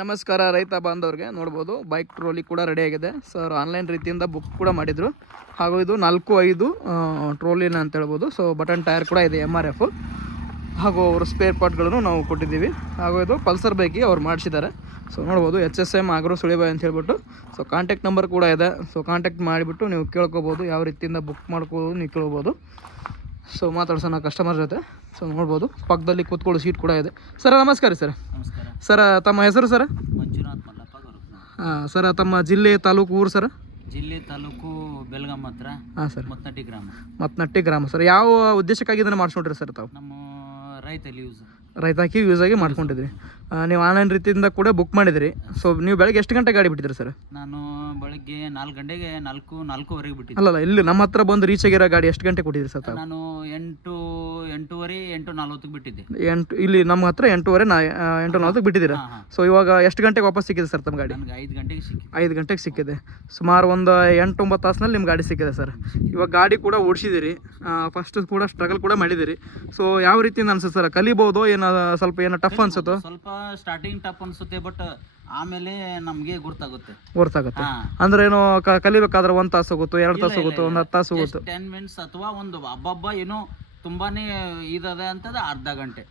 ನಮಸ್ಕಾರ ರೈತ ಬಾಂಧವರಿಗೆ ನೋಡ್ಬೋದು ಬೈಕ್ ಟ್ರೋಲಿ ಕೂಡ ರೆಡಿ ಆಗಿದೆ ಸರ್. ಆನ್ಲೈನ್ ರೀತಿಯಿಂದ ಬುಕ್ ಕೂಡ ಮಾಡಿದರು. ಹಾಗೂ ಇದು 4-5 ಟ್ರೋಲಿನ ಅಂತ ಹೇಳ್ಬೋದು. ಸೊ ಬಟನ್ ಟೈರ್ ಕೂಡ ಇದೆ MRF. ಹಾಗೂ ಅವರು ಸ್ಪೇರ್ ಪಾರ್ಟ್ಗಳನ್ನು ನಾವು ಕೊಟ್ಟಿದ್ದೀವಿ. ಹಾಗೂ ಇದು ಪಲ್ಸರ್ ಬೈಕಿಗೆ ಅವ್ರು ಮಾಡಿಸಿದ್ದಾರೆ. ಸೊ ನೋಡ್ಬೋದು HSM ಆಗ್ರೋ ಸುಳಿಬಾಯಿ ಅಂತ ಹೇಳ್ಬಿಟ್ಟು. ಸೊ ಕಾಂಟ್ಯಾಕ್ಟ್ ನಂಬರ್ ಕೂಡ ಇದೆ. ಸೊ ಕಾಂಟ್ಯಾಕ್ಟ್ ಮಾಡಿಬಿಟ್ಟು ನೀವು ಕೇಳ್ಕೊಬೋದು, ಯಾವ ರೀತಿಯಿಂದ ಬುಕ್ ಮಾಡ್ಕೋಬೋದು ನೀವು ಕೇಳ್ಬೋದು. ಸೊ ಮಾತಾಡ್ಸೋಣ ಕಸ್ಟಮರ್ ಜೊತೆ. ಸೊ ನೋಡ್ಬೋದು ಪಕ್ಕದಲ್ಲಿ ಕೂತ್ಕೊಳ್ಳೋ ಸೀಟ್ ಕೂಡ ಇದೆ. ಸರ್ ನಮಸ್ಕಾರ ಸರ್. ನಮಸ್ಕಾರ ಸರ್ ತಮ್ಮ ಹೆಸರು ಸರ್? ಮಂಜುನಾಥ್ ಮಲ್ಲಪ್ಪ ಗೌರವ್. ಹಾಂ ಸರ್, ತಮ್ಮ ಜಿಲ್ಲೆ ತಾಲೂಕು ಊರು ಸರ್? ಜಿಲ್ಲೆ ತಾಲೂಕು ಬೆಳಗಾಂ ಹತ್ರ. ಹಾಂ ಸರ್, ಮತ್ನಟ್ಟಿ ಗ್ರಾಮ. ಮತ್ನಟ್ಟಿ ಗ್ರಾಮ ಸರ್. ಯಾವ ಉದ್ದೇಶಕ್ಕಾಗಿ ಇದನ್ನು ಮಾಡಿಸ್ಕೊಂಡ್ರಿ ಸರ್ ತಾವು? ನಮ್ಮ ರೈತಲ್ಲಿ ಯೂಸ್ ರೈತಾಕಿ ಯೂಸ್ ಆಗಿ ಮಾಡ್ಕೊಂಡಿದ್ರಿ. ನೀವು ಆನ್ಲೈನ್ ರೀತಿಯಿಂದ ಕೂಡ ಬುಕ್ ಮಾಡಿದಿರಿ. ಸೊ ನೀವು ಬೆಳಗ್ಗೆ ಎಷ್ಟು ಗಂಟೆ ಗಾಡಿ ಬಿಟ್ಟಿದ್ರಿ ಸರ್? ನಾನು ಬೆಳಗ್ಗೆ 4 ಗಂಟೆಗೆ 4:04ವರೆಗೆ ಬಿಟ್ಟಿದ್ದೆ. ಅಲ್ಲಲ್ಲ, ಇಲ್ಲಿ ನಮ್ಮ ಹತ್ರ ಬಂದು ರೀಚ್ ಆಗಿರೋ ಗಾಡಿ ಎಷ್ಟು ಗಂಟೆ ಕೊಟ್ಟಿದ್ರಿ ಸರ್ ತಾವು? ನಾನು 8:40 8:40ಕ್ಕೆ ಬಿಟ್ಟಿದ್ದೆ. ಇಲ್ಲಿ ನಮ್ಮ ಹತ್ರ 8:40 ಬಿಟ್ಟಿದ್ದೀರಾ? ಸೊ ಇವಾಗ ಎಷ್ಟು ಗಂಟೆಗೆ ವಾಪಸ್ ಸಿಕ್ಕಿದೆ ಸರ್ ತಮ್ಮ ಗಾಡಿ? ನನಗೆ 5 ಗಂಟೆಗೆ ಸಿಕ್ಕಿದೆ. 5 ಗಂಟೆಗೆ ಸಿಕ್ಕಿದೆ. ಸುಮಾರು ಒಂದು 8-9 ತಾಸಿನಲ್ಲಿ ನಿಮ್ಮ ಗಾಡಿ ಸಿಕ್ಕಿದೆ ಸರ್. ಇವಾಗ ಗಾಡಿ ಕೂಡ ಓಡಿಸಿದಿರಿ, ಫಸ್ಟ್ ಕೂಡ ಸ್ಟ್ರಗಲ್ ಕೂಡ ಮಾಡಿದಿರಿ. ಸೊ ಯಾವ ರೀತಿಯಿಂದ ಅನ್ಸುತ್ತೆ ಸರ್? ಕಲಿಬೋದು ಏನೋ ಸ್ವಲ್ಪ ಏನೋ ಟಫ್ ಅನ್ಸುತ್ತೋ? ಸ್ವಲ್ಪ ಸ್ಟಾರ್ಟಿಂಗ್ ಟಫ್ ಅನ್ಸುತ್ತೆ, ಬಟ್ ಆಮೇಲೆ ನಮಗೆ ಗೊತ್ತಾಗುತ್ತೆ. ಅಂದ್ರೆ ಏನು ಕಲಿಬೇಕಾದ್ರೆ 1 ತಾಸು ಹೋಗುತ್ತೋ, 2 ತಾಸು ಹೋಗುತ್ತೋ, 10 ತಾಸು ಹೋಗುತ್ತೋ? 10 ಮಿನಿಟ್ಸ್ ಅಥವಾ ಒಂದು ಹಬ್ಬ ಏನೋ ತುಂಬಾನೇ ಇದಾದೆ ಅಂತದ ಅರ್ಧ ಗಂಟೆ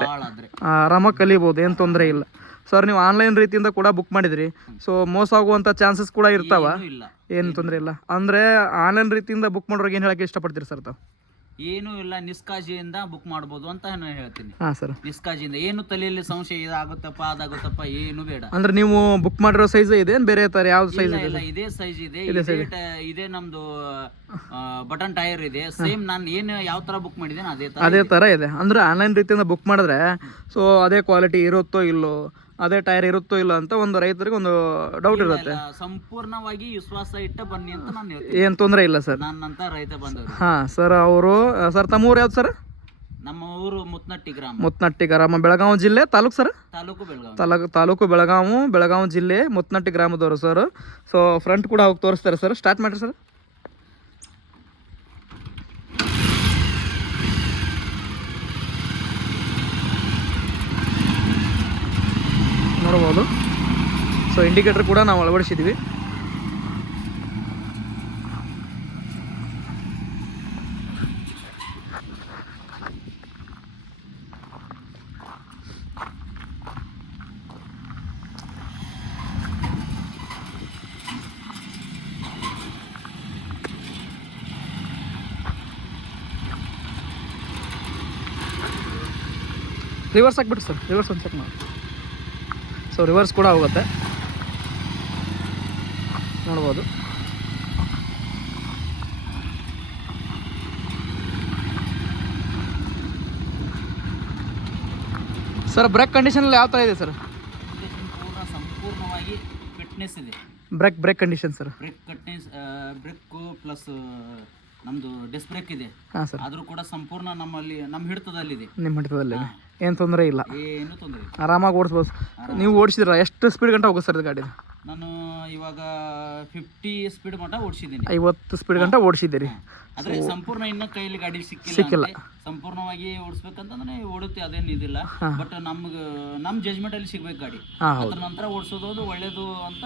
ಭಾಳ ಆದ್ರೆ ಆರಾಮಾಗಿ ಕಲಿಬೋದು, ಏನು ತೊಂದರೆ ಇಲ್ಲ ಸರ್. ನೀವು ಆನ್ಲೈನ್ ರೀತಿಯಿಂದ ಕೂಡ ಬುಕ್ ಮಾಡಿದ್ರಿ. ಸೊ ಮೋಸ ಆಗುವಂಥ ಚಾನ್ಸಸ್ ಕೂಡ ಇರ್ತಾವ? ಏನು ತೊಂದರೆ ಇಲ್ಲ. ಅಂದರೆ ಆನ್ಲೈನ್ ರೀತಿಯಿಂದ ಬುಕ್ ಮಾಡೋರಿಗೆ ಏನು ಹೇಳಕ್ಕೆ ಇಷ್ಟಪಡ್ತೀರಿ ಸರ್ ತಾವು? ಏನೂ ಇಲ್ಲ, ನಿಷ್ಕಾಜಿಯಿಂದ ಬುಕ್ ಮಾಡ್ಬೋದು ಅಂತ ನಾನು ಹೇಳ್ತೀನಿ. ಹಾಂ ಸರ್, ನಿಷ್ಕಾಜಿಯಿಂದ. ಏನು ತಲೆಯಲ್ಲಿ ಸಂಶಯ ಇದಾಗುತ್ತಪ್ಪ ಅದಾಗುತ್ತಪ್ಪ ಏನು ಬೇಡ. ಅಂದ್ರೆ ನೀವು ಬುಕ್ ಮಾಡಿರೋ ಸೈಜ್ ಇದೆ ಬೇರೆ ತರ ಯಾವ್ದು ಸೈಜ್ ಇದೆ? ಇಲ್ಲ, ಇದೇ ಸೈಜ್ ಇದೆ. ಇದೇ ನಮ್ದು ಬಟನ್ ಟೈರ್ ಇದೆ. ಸೇಮ್ ನಾನು ಏನು ಯಾವ ತರ ಬುಕ್ ಮಾಡಿದ್ದೇನೆ ಅದೇ ತರ ಇದೆ. ಅಂದ್ರೆ ಆನ್ಲೈನ್ ರೀತಿಯಿಂದ ಬುಕ್ ಮಾಡಿದ್ರೆ ಸೊ ಅದೇ ಕ್ವಾಲಿಟಿ ಇರುತ್ತೋ ಇಲ್ಲೋ, ಅದೇ ಟೈರ್ ಇರುತ್ತೋ ಇಲ್ಲ ಅಂತ ಒಂದು ರೈತರಿಗೆ ಒಂದು ಡೌಟ್ ಇರುತ್ತೆ. ಸಂಪೂರ್ಣವಾಗಿ ವಿಶ್ವಾಸ ಇಟ್ಟ ಬನ್ನಿ ಅಂತ ನಾನು ಹೇಳ್ತೀನಿ. ಏನು ತೊಂದರೆ ಇಲ್ಲ ಸರ್. ನನ್ನಂತ ರೈತ ಬಂದವರು. ಹಾಂ ಸರ್, ಅವರು ಸರ್ ತಮ್ಮ ಊರು ಯಾವ್ದು ಸರ್? ನಮ್ಮ ಊರು ಮುತ್ನಟ್ಟಿ ಗ್ರಾಮ. ಮುತ್ನಟ್ಟಿ ಗ್ರಾಮ, ಬೆಳಗಾವಿ ಜಿಲ್ಲೆ, ತಾಲೂಕು ಸರ್? ತಾಲೂಕು ಬೆಳಗಾವಿ. ತಾಲೂಕು ಬೆಳಗಾವಿ ಜಿಲ್ಲೆ, ಮುತ್ನಟ್ಟಿ ಗ್ರಾಮದವರು ಸರ್. ಸೊ ಫ್ರಂಟ್ ಕೂಡ ಹೋಗಿ ತೋರಿಸ್ತಾರೆ ಸರ್. ಸ್ಟಾರ್ಟ್ ಮಾಡಿರಿ ಸರ್. ನೋಡ್ಬೋದು. ಸೊ ಇಂಡಿಕೇಟರ್ ಕೂಡ ನಾವು ಅಳವಡಿಸಿದ್ದೀವಿ. ರಿವರ್ಸ್ ಹಾಕ್ಬಿಟ್ಟು ಸರ್, ರಿವರ್ಸ್ ಒಂದು ಚೆಕ್ ಮಾಡಿ. ಸೊ ರಿವರ್ಸ್ ಕೂಡ ಹೋಗುತ್ತೆ, ನೋಡ್ಬೋದು. ಸರ್ ಬ್ರೇಕ್ ಕಂಡೀಷನಲ್ಲಿ ಯಾವ ಥರ ಇದೆ ಸರ್? ಸಂಪೂರ್ಣವಾಗಿ ಫಿಟ್ನೆಸ್ ಇದೆ. Brake condition sir? Brake plus ನಮ್ದು ಡಿಸ್ ಬ್ರೇಕ್ ಇದೆ. ಹಾಂ ಸರ್. ಆದರೂ ಕೂಡ ಸಂಪೂರ್ಣ ನಮ್ಮ ಹಿಡಿತದಲ್ಲಿದೆ. ನಿಮ್ಮ ಹಿಡಿತದಲ್ಲಿ ಏನು ತೊಂದರೆ ಇಲ್ಲ, ಏನು ತೊಂದರೆ ಇಲ್ಲ, ಆರಾಮಾಗಿ ಓಡಿಸ್ಬೋದು. ನೀವು ಓಡಿಸಿದ್ರ ಎಷ್ಟು ಸ್ಪೀಡ್ ಗಂಟೆ ಹೋಗುತ್ತೆ ಸರ್ ಇದು ಗಾಡಿ? ನಾನು ಇವಾಗ 50 ಸ್ಪೀಡ್ ಮಟ್ಟ ಓಡಿಸಿದ್ದೀನಿ. 50 ಸ್ಪೀಡ್ ಗಂಟೆ ಓಡಿಸಿದ್ದೀರಿ. ಆದರೆ ಸಂಪೂರ್ಣ ಇನ್ನೂ ಕೈಲಿ ಗಾಡಿ ಸಿಕ್ಕಿಲ್ಲ. ಸಂಪೂರ್ಣವಾಗಿ ಓಡಿಸ್ಬೇಕಂತಂದ್ರೆ ಓಡುತ್ತೆ, ಅದೇನು ಇದಿಲ್ಲ. ಬಟ್ ನಮ್ಮ ಜಜ್ಮೆಂಟ್ ಅಲ್ಲಿ ಸಿಗ್ಬೇಕು ಗಾಡಿ. ಅದ್ರ ನಂತರ ಓಡಿಸೋದು ಒಳ್ಳೇದು ಅಂತ